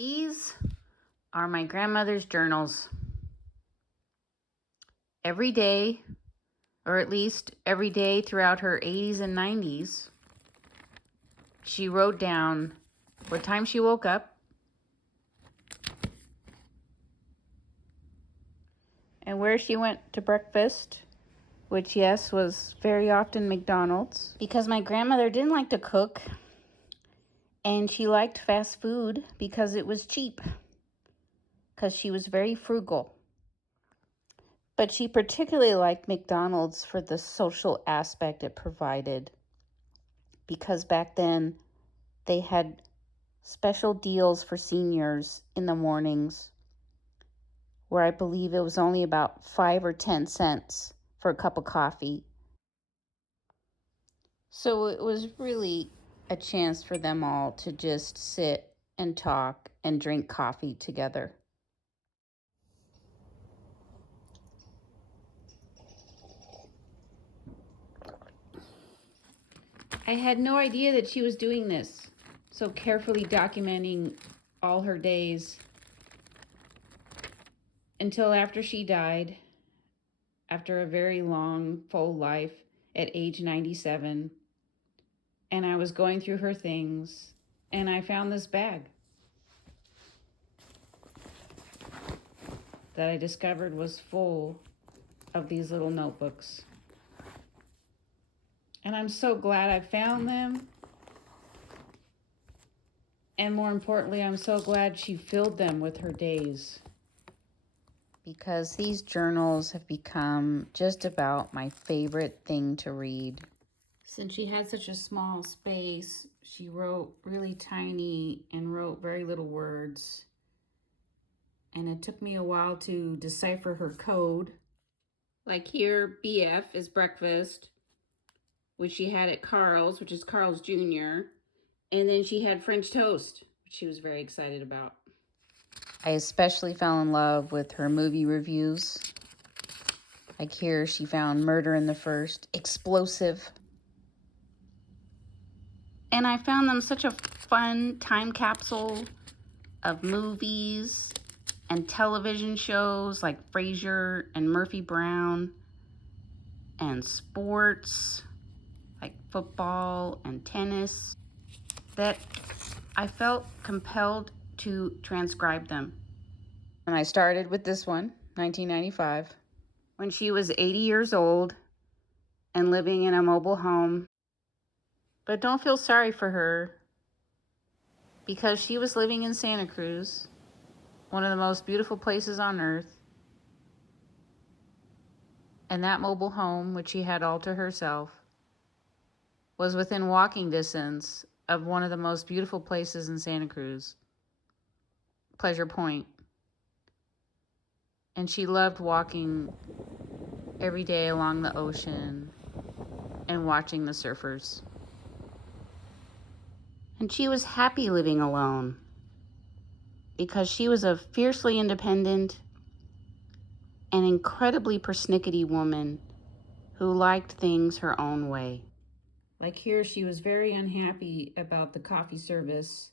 These are my grandmother's journals. Every day, or at least every day throughout her 80s and 90s, she wrote down what time she woke up and where she went to breakfast, which, yes, was very often McDonald's, because my grandmother didn't like to cook, and she liked fast food because it was cheap, because she was very frugal. But she particularly liked McDonald's for the social aspect it provided, because back then they had special deals for seniors in the mornings where I believe it was only about 5 or 10 cents for a cup of coffee. So it was really a chance for them all to just sit and talk and drink coffee together. I had no idea that she was doing this, so carefully documenting all her days, until after she died, after a very long, full life at age 97. And I was going through her things, and I found this bag that I discovered was full of these little notebooks. And I'm so glad I found them. And more importantly, I'm so glad she filled them with her days, because these journals have become just about my favorite thing to read. Since she had such a small space, she wrote really tiny and wrote very little words. And it took me a while to decipher her code. Like here, BF is breakfast, which she had at Carl's, which is Carl's Jr. And then she had French toast, which she was very excited about. I especially fell in love with her movie reviews. Like here, she found Murder in the First explosive. And I found them such a fun time capsule of movies and television shows like Frasier and Murphy Brown, and sports like football and tennis, that I felt compelled to transcribe them. And I started with this one, 1995, when she was 80 years old and living in a mobile home. But don't feel sorry for her, because she was living in Santa Cruz, one of the most beautiful places on earth. And that mobile home, which she had all to herself, was within walking distance of one of the most beautiful places in Santa Cruz, Pleasure Point. And she loved walking every day along the ocean and watching the surfers. And she was happy living alone, because she was a fiercely independent and incredibly persnickety woman who liked things her own way. Like here, she was very unhappy about the coffee service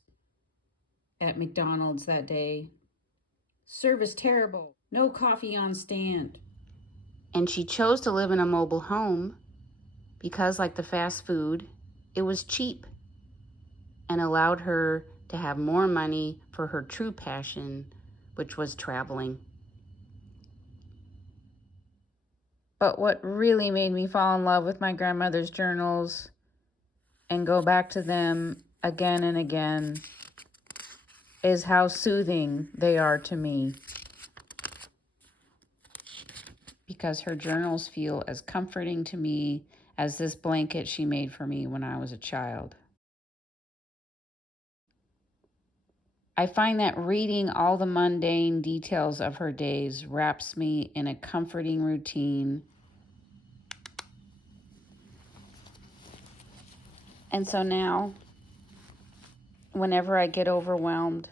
at McDonald's that day. Service terrible, no coffee on stand. And she chose to live in a mobile home because, like the fast food, it was cheap and allowed her to have more money for her true passion, which was traveling. But what really made me fall in love with my grandmother's journals and go back to them again and again is how soothing they are to me. Because her journals feel as comforting to me as this blanket she made for me when I was a child. I find that reading all the mundane details of her days wraps me in a comforting routine. And so now, whenever I get overwhelmed,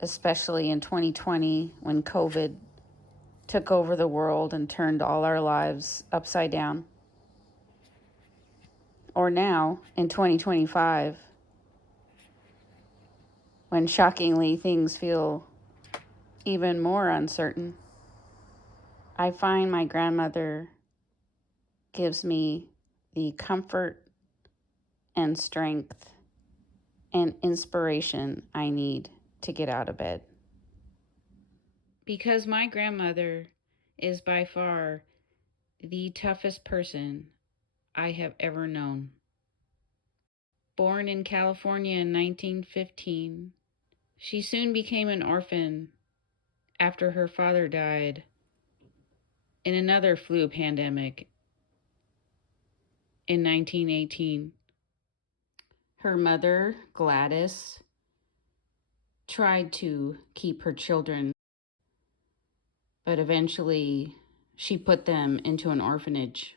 especially in 2020 when COVID took over the world and turned all our lives upside down, or now in 2025, when shockingly things feel even more uncertain. I find my grandmother gives me the comfort and strength and inspiration I need to get out of bed. Because my grandmother is by far the toughest person I have ever known. Born in California in 1915, she soon became an orphan after her father died in another flu pandemic in 1918. Her mother, Gladys, tried to keep her children, but eventually she put them into an orphanage.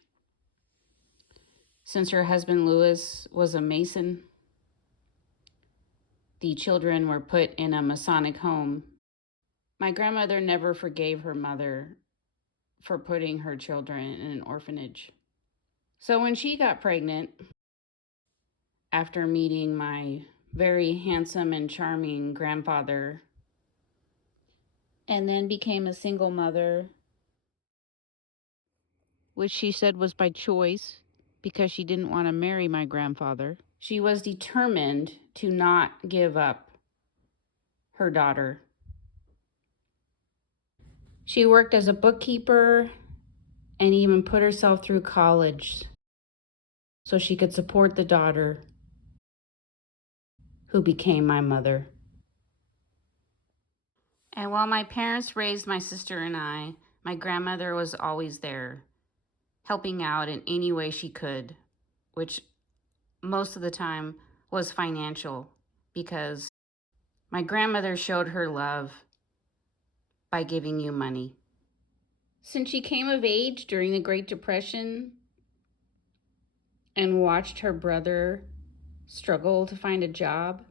Since her husband, Louis, was a Mason, the children were put in a Masonic home. My grandmother never forgave her mother for putting her children in an orphanage. So when she got pregnant, after meeting my very handsome and charming grandfather, and then became a single mother, which she said was by choice because she didn't want to marry my grandfather, she was determined to not give up her daughter. She worked as a bookkeeper and even put herself through college so she could support the daughter who became my mother. And while my parents raised my sister and I, my grandmother was always there, helping out in any way she could, which most of the time was financial, because my grandmother showed her love by giving you money. Since she came of age during the Great Depression and watched her brother struggle to find a job,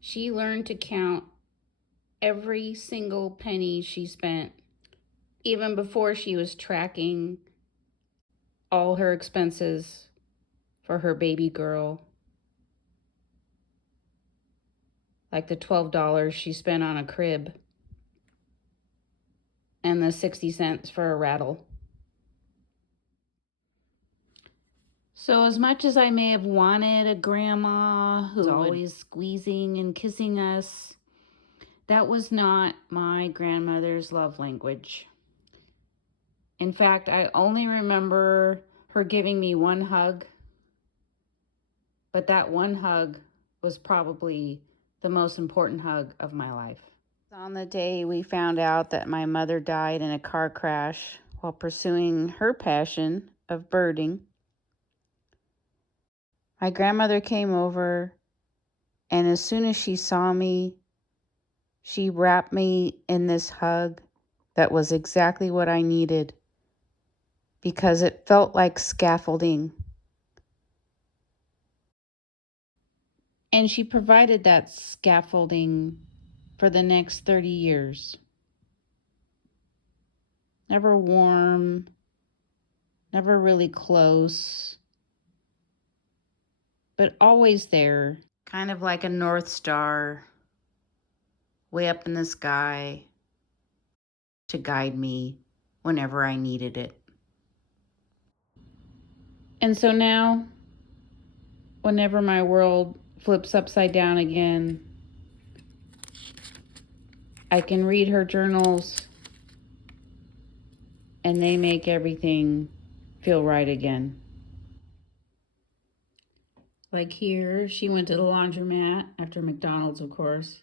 she learned to count every single penny she spent, even before she was tracking all her expenses for her baby girl, like the $12 she spent on a crib and the 60 cents for a rattle. So as much as I may have wanted a grandma who was always squeezing and kissing us, that was not my grandmother's love language. In fact, I only remember her giving me one hug, but that one hug was probably the most important hug of my life. On the day we found out that my mother died in a car crash while pursuing her passion of birding, my grandmother came over, and as soon as she saw me, she wrapped me in this hug that was exactly what I needed, because it felt like scaffolding. And she provided that scaffolding for the next 30 years. Never warm, never really close, but always there, kind of like a North Star way up in the sky to guide me whenever I needed it. And so now, whenever my world flips upside down again, I can read her journals and they make everything feel right again. Like here, she went to the laundromat after McDonald's, of course,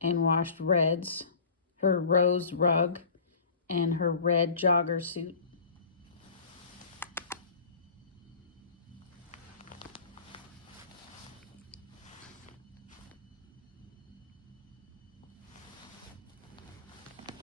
and washed Red's, her rose rug, and her red jogger suit.